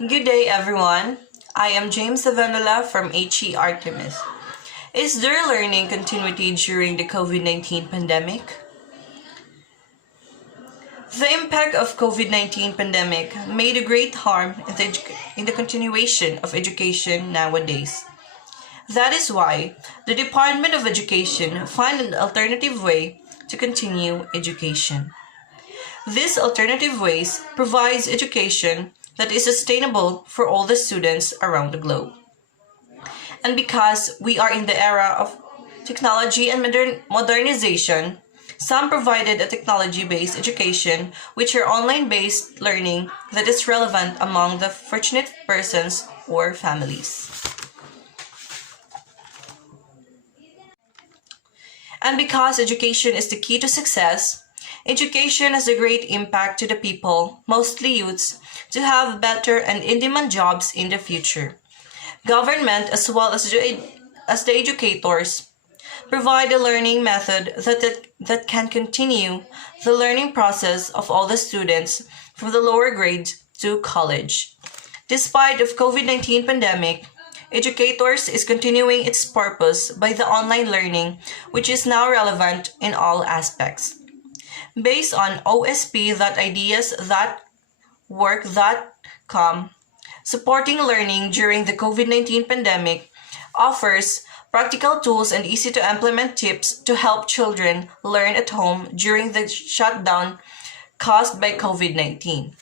Good day, everyone. I am James Avendula from HE Artemis. Is there learning continuity during the COVID-19 pandemic? The impact of COVID-19 pandemic made a great harm in the continuation of education nowadays. That is why the Department of Education found an alternative way to continue education. These alternative ways provides education that is sustainable for all the students around the globe. And because we are in the era of technology and modernization, some provided a technology-based education which are online-based learning that is relevant among the fortunate persons or families. And because education is the key to success, education has a great impact to the people, mostly youths, to have better and in-demand jobs in the future. Government as well as the educators provide a learning method that can continue the learning process of all the students from the lower grades to college. Despite of COVID-19 pandemic, educators is continuing its purpose by the online learning, which is now relevant in all aspects. Based on OSP.ideas.work.com, supporting learning during the COVID-19 pandemic offers practical tools and easy-to-implement tips to help children learn at home during the shutdown caused by COVID-19.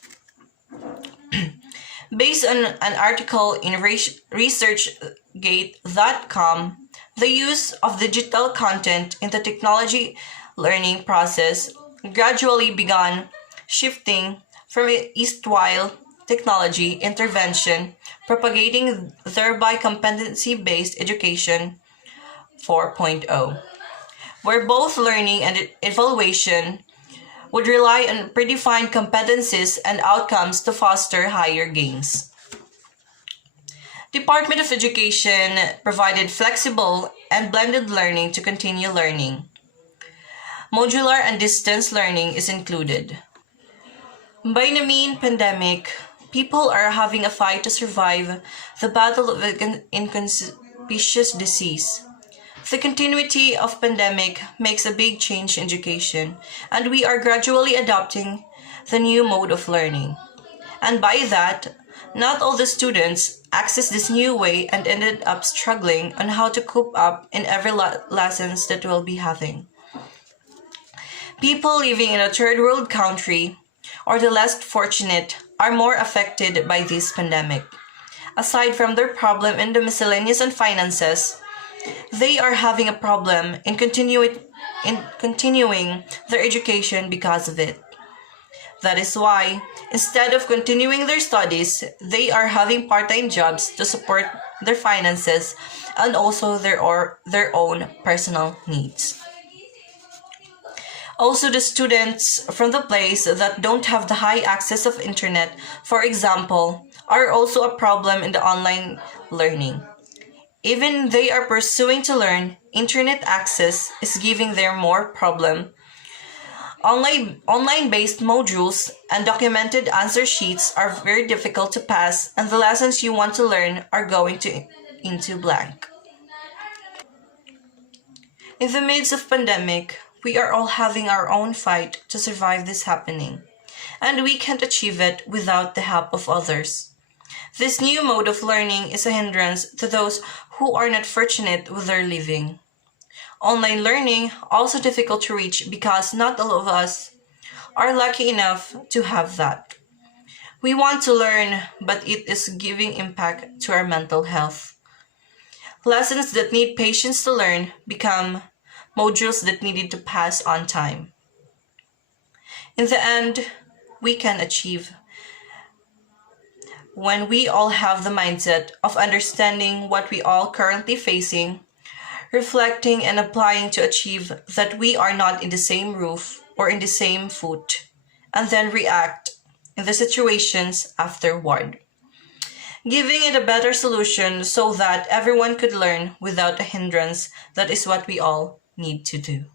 Based on an article in ResearchGate.com, the use of digital content in the technology learning process gradually began shifting from erstwhile technology intervention, propagating thereby competency-based education 4.0, where both learning and evaluation would rely on predefined competencies and outcomes to foster higher gains. Department of Education provided flexible and blended learning to continue learning. Modular and distance learning is included. By the mean pandemic, people are having a fight to survive the battle of inconspicuous disease. The continuity of pandemic makes a big change in education, and we are gradually adopting the new mode of learning. And by that, not all the students access this new way and ended up struggling on how to cope up in every lessons that we'll be having. People living in a third world country or the less fortunate are more affected by this pandemic. Aside from their problem in the miscellaneous and finances, they are having a problem in continuing their education because of it. That is why, instead of continuing their studies, they are having part-time jobs to support their finances and also their own personal needs. Also, the students from the place that don't have the high access of internet, for example, are also a problem in the online learning. Even they are pursuing to learn, internet access is giving them more problem. Online-based modules and documented answer sheets are very difficult to pass, and the lessons you want to learn are going into blank. In the midst of pandemic, we are all having our own fight to survive this happening, and we can't achieve it without the help of others. This new mode of learning is a hindrance to those who are not fortunate with their living. Online learning also difficult to reach because not all of us are lucky enough to have that. We want to learn, but it is giving impact to our mental health. Lessons that need patience to learn become modules that needed to pass on time. In the end, we can achieve when we all have the mindset of understanding what we all currently facing, reflecting and applying to achieve that we are not in the same roof or in the same foot, and then react in the situations afterward, giving it a better solution so that everyone could learn without a hindrance. That is what we all need to do.